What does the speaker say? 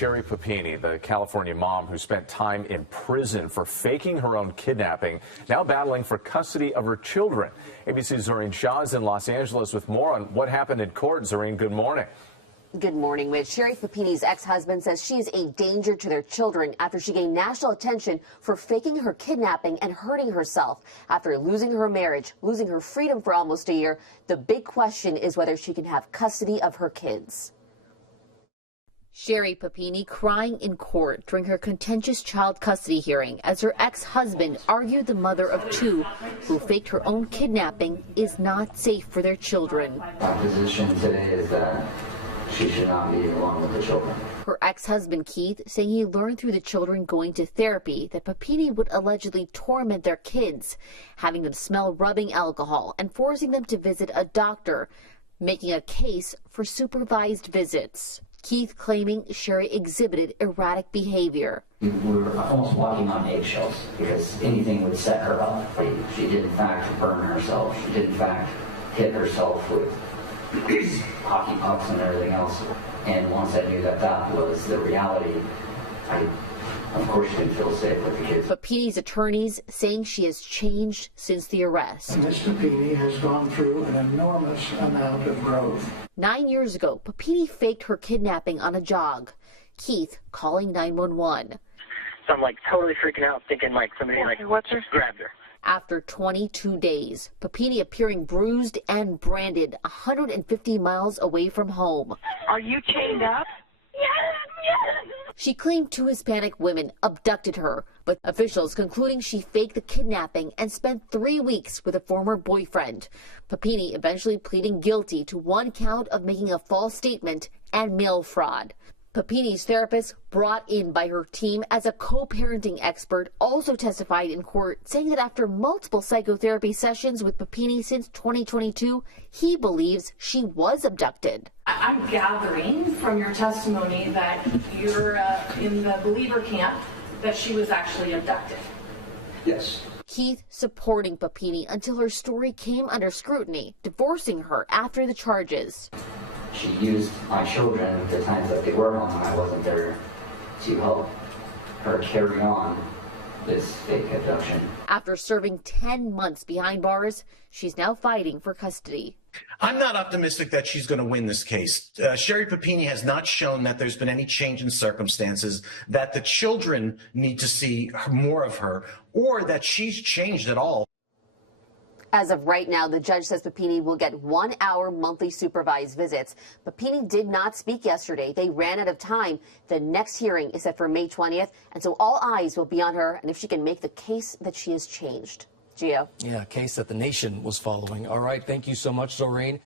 Sherri Papini, the California mom who spent time in prison for faking her own kidnapping, now battling for custody of her children. ABC's Zoreen Shah is in Los Angeles with more on what happened in court. Zoreen, good morning. Good morning, Mitch. Sherri Papini's ex-husband says she is a danger to their children after she gained national attention for faking her kidnapping and hurting herself. After losing her marriage, losing her freedom for almost a year, the big question is whether she can have custody of her kids. Sherri Papini crying in court during her contentious child custody hearing as her ex-husband argued the mother of two who faked her own kidnapping is not safe for their children. My position today is that she should not be alone with the children. Her ex-husband Keith saying he learned through the children going to therapy that Papini would allegedly torment their kids, having them smell rubbing alcohol and forcing them to visit a doctor, making a case for supervised visits. Keith claiming Sherri exhibited erratic behavior. We were almost walking on eggshells because anything would set her up. She did in fact burn herself. She did in fact hit herself with hockey pucks and everything else. And once I knew that that was the reality, I of course didn't feel safe with the kids. Papini's attorneys saying she has changed since the arrest. Ms. Papini has gone through an enormous amount of growth. 9 years ago, Papini faked her kidnapping on a jog. Keith calling 911. So I'm like totally freaking out, thinking like somebody like grabbed her. After 22 days, Papini appearing bruised and branded 150 miles away from home. Are you chained up? Yes. She claimed two Hispanic women abducted her, but officials concluding she faked the kidnapping and spent 3 weeks with a former boyfriend. Papini eventually pleading guilty to one count of making a false statement and mail fraud. Papini's therapist, brought in by her team as a co-parenting expert, also testified in court, saying that after multiple psychotherapy sessions with Papini since 2022, he believes she was abducted. I'm gathering from your testimony that you're in the believer camp that she was actually abducted. Yes. Keith supporting Papini until her story came under scrutiny, divorcing her after the charges. She used my children the times that they were home and I wasn't there to help her carry on this fake abduction. After serving 10 months behind bars, she's now fighting for custody. I'm not optimistic that she's going to win this case. Sherri Papini has not shown that there's been any change in circumstances, that the children need to see more of her, or that she's changed at all. As of right now, the judge says Papini will get 1 hour monthly supervised visits. Papini did not speak yesterday. They ran out of time. The next hearing is set for May 20th, and so all eyes will be on her and if she can make the case that she has changed. Gio. Yeah, a case that the nation was following. All right, thank you so much, Zoreen.